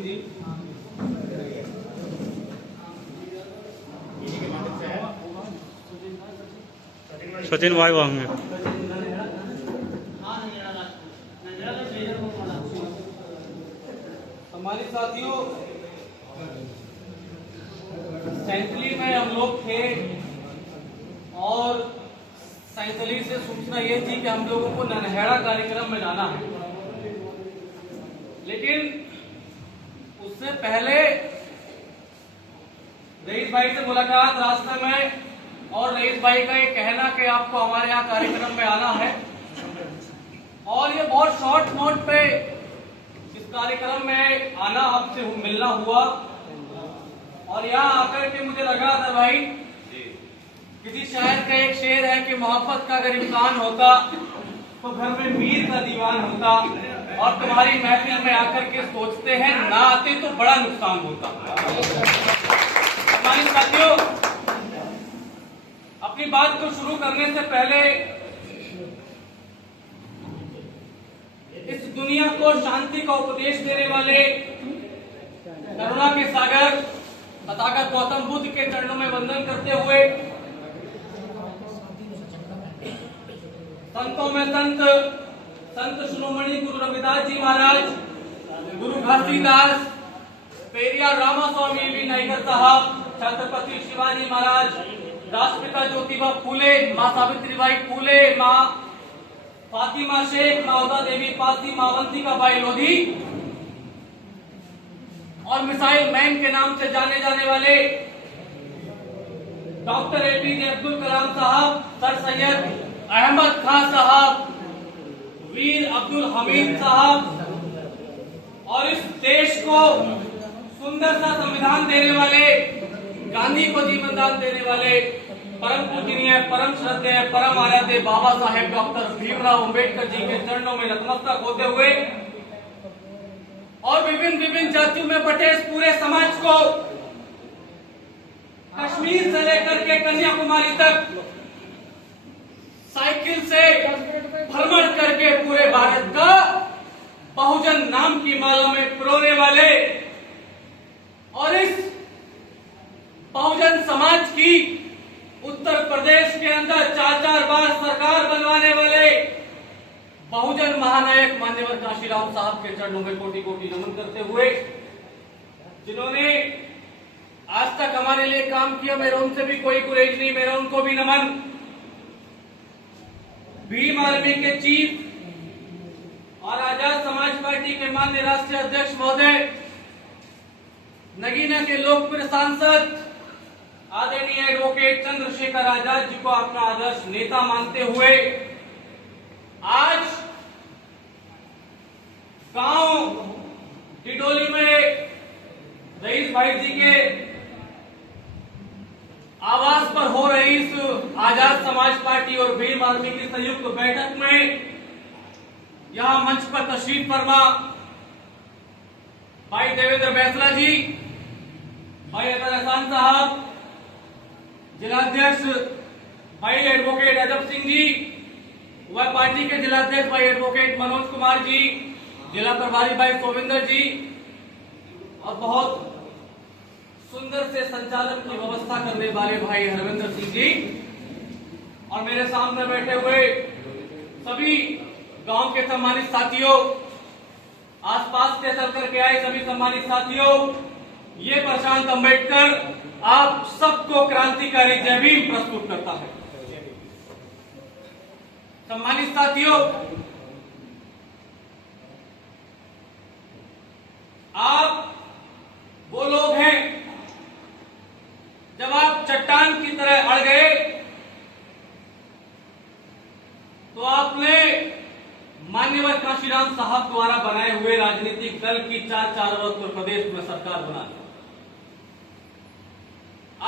सिंह जी, सचिन भाई होंगे। हमारे साथियों, सैंतली में हम लोग थे और सैंतली से सूचना ये थी कि हम लोगों को ननहेड़ा कार्यक्रम में जाना है, लेकिन उससे पहले रईस भाई से मुलाकात रास्ते में, और रईस भाई का ये कहना कि आपको हमारे यहाँ कार्यक्रम में आना है, और ये बहुत शॉर्ट नोट पे इस कार्यक्रम में आना आपसे मिलना हुआ। और यहाँ आकर के मुझे लगा था भाई किसी शायर का एक शेर है कि मोहब्बत का अगर इम्कान होता तो घर में मीर का दीवान होता, और तुम्हारी महफिल में आकर के सोचते हैं ना आते तो बड़ा नुकसान होता। हमारे साथियों, अपनी बात को शुरू करने से पहले इस दुनिया को शांति का उपदेश देने वाले करुणा के सागर तथागत गौतम बुद्ध के चरणों में वंदन करते हुए, संतों में संत शिरोमणि गुरु रविदास जी महाराज, गुरु घासीदास, पेरियार रामास्वामी विनायकर साहब, छत्रपति शिवाजी महाराज, राष्ट्रपिता ज्योतिबा फूले, माँ सावित्रीबाई फूले, माँ फातिमा शेख, माँ उदा देवी पासी, माँ अवंतिका बाई लोधी, और मिसाइल मैन के नाम से जाने जाने वाले डॉक्टर एपीजे अब्दुल कलाम साहब, सर सैयद अहमद खान साहब, वीर अब्दुल हमीद साहब, और इस देश को सुंदर सा संविधान देने वाले, गांधी को जीवन दान देने वाले परम पूजनीय, परम श्रद्धेय, परम आराध्य बाबा साहेब डॉक्टर भीमराव अंबेडकर जी के चरणों में नतमस्तक होते हुए, और विभिन्न जातियों में बटे इस पूरे समाज को कश्मीर से लेकर के कन्याकुमारी तक साइकिल से भ्रमण करके पूरे भारत का बहुजन नाम की माला में पिरोने वाले, और इस बहुजन समाज की उत्तर प्रदेश के अंदर 4-4 बार सरकार बनवाने वाले बहुजन महानायक मान्यवर काशीराम साहब के चरणों में कोटि कोटि नमन करते हुए, जिन्होंने आज तक हमारे लिए काम किया, मेरा उनसे भी कोई गुरेज नहीं, मेरा उनको भी नमन। भीम आर्मी के चीफ और आजाद समाज पार्टी के माननीय राष्ट्रीय अध्यक्ष महोदय, नगीना के लोकप्रिय सांसद आदरणीय एडवोकेट चंद्रशेखर आजाद जी को अपना आदर्श नेता मानते हुए, आज गांव डिडोली में रईस भाई जी के आवास पर हो रही इस आजाद समाज पार्टी और भीम आर्मी की संयुक्त बैठक में यहां मंच पर तशरीफ फरमा भाई देवेंद्र बैसला जी, भाई अतर एहसान साहब, जिलाध्यक्ष भाई एडवोकेट अजब सिंह जी, वह पार्टी के जिलाध्यक्ष भाई एडवोकेट मनोज कुमार जी, जिला प्रभारी भाई सोविंदर जी, और बहुत सुंदर से संचालन की व्यवस्था करने वाले भाई हरविंदर सिंह जी, और मेरे सामने बैठे हुए सभी गांव के सम्मानित साथियों, आसपास से चल करके आए सभी सम्मानित साथियों, ये प्रशांत अंबेडकर आप सबको क्रांतिकारी जय भीम प्रस्तुत करता है। सम्मानित साथियों, आप वो लोग हैं, जब आप चट्टान की तरह अड़ गए तो आपने मान्यवर काशीराम साहब द्वारा बनाए हुए राजनीतिक दल की 4 और उत्तर प्रदेश में सरकार बना दी।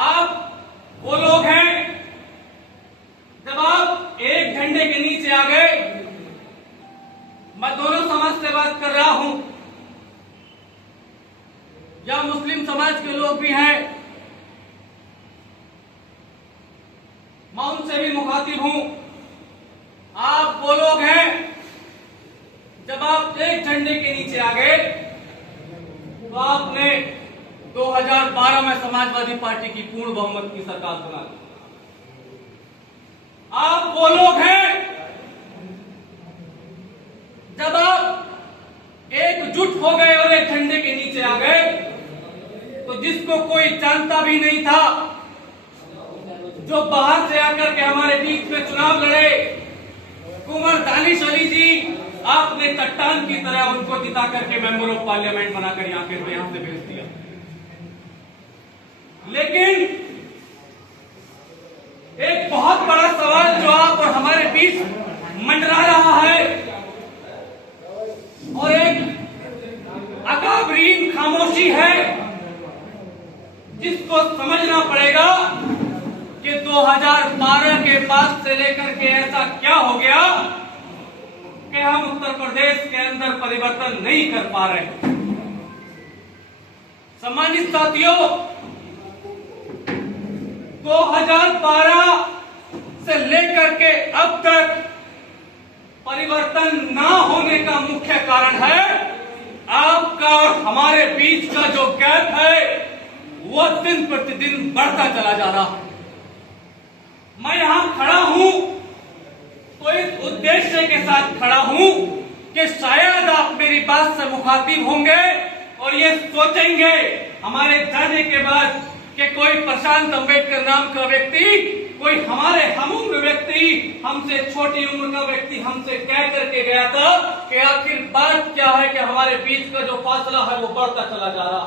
आप वो लोग हैं, जब आप एक झंडे के नीचे आ गए, मैं दोनों समाज से बात कर रहा हूं, या मुस्लिम समाज के लोग भी हैं, मैं उनसे भी मुखातिब हूं। आप वो लोग हैं, जब आप एक झंडे के नीचे आ गए तो आपने 2012 में समाजवादी पार्टी की पूर्ण बहुमत की सरकार बना दी। आप वो लोग हैं जब आप एकजुट हो गए और एक झंडे के नीचे आ गए तो जिसको कोई जानता भी नहीं था, जो बाहर से आकर के हमारे बीच में चुनाव लड़े, कुंवर दानिश अली जी, आपने चट्टान की तरह उनको जिता करके मेंबर ऑफ पार्लियामेंट बनाकर यहां से भेज दिया। लेकिन एक बहुत बड़ा सवाल जो आप और हमारे बीच मंडरा रहा है और एक अकाबरीन खामोशी है जिसको समझना पड़ेगा कि 2012 के बाद से लेकर के ऐसा क्या हो गया कि हम उत्तर प्रदेश के अंदर परिवर्तन नहीं कर पा रहे। सम्मानित साथियों, 2012 से लेकर के अब तक परिवर्तन ना होने का मुख्य कारण है आपका और हमारे बीच का जो गैप है वो दिन प्रतिदिन बढ़ता चला जा रहा है। मैं यहां खड़ा हूं तो इस उद्देश्य के साथ खड़ा हूं कि शायद आप मेरी बात से मुखातिब होंगे और ये सोचेंगे हमारे जाने के बाद कि कोई प्रशांत अंबेडकर नाम का व्यक्ति, कोई हमारे हमउम्र व्यक्ति, हमसे छोटी उम्र का व्यक्ति हमसे कह करके गया था कि आखिर बात क्या है कि हमारे बीच का जो फासला है वो बढ़ता चला जा रहा।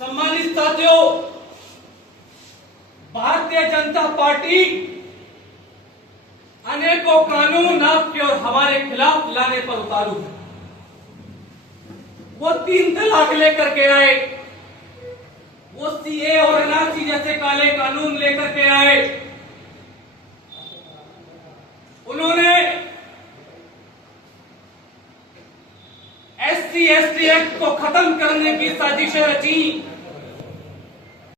सम्मानित साथियों, भारतीय जनता पार्टी अनेकों कानून आपके और हमारे खिलाफ लाने पर उतारू है। वो 3 तलाक लेकर के आए, वो सीए और एनआरसी जैसे काले कानून लेकर के आए, उन्होंने SC/ST एक्ट को खत्म करने की साजिशें रची,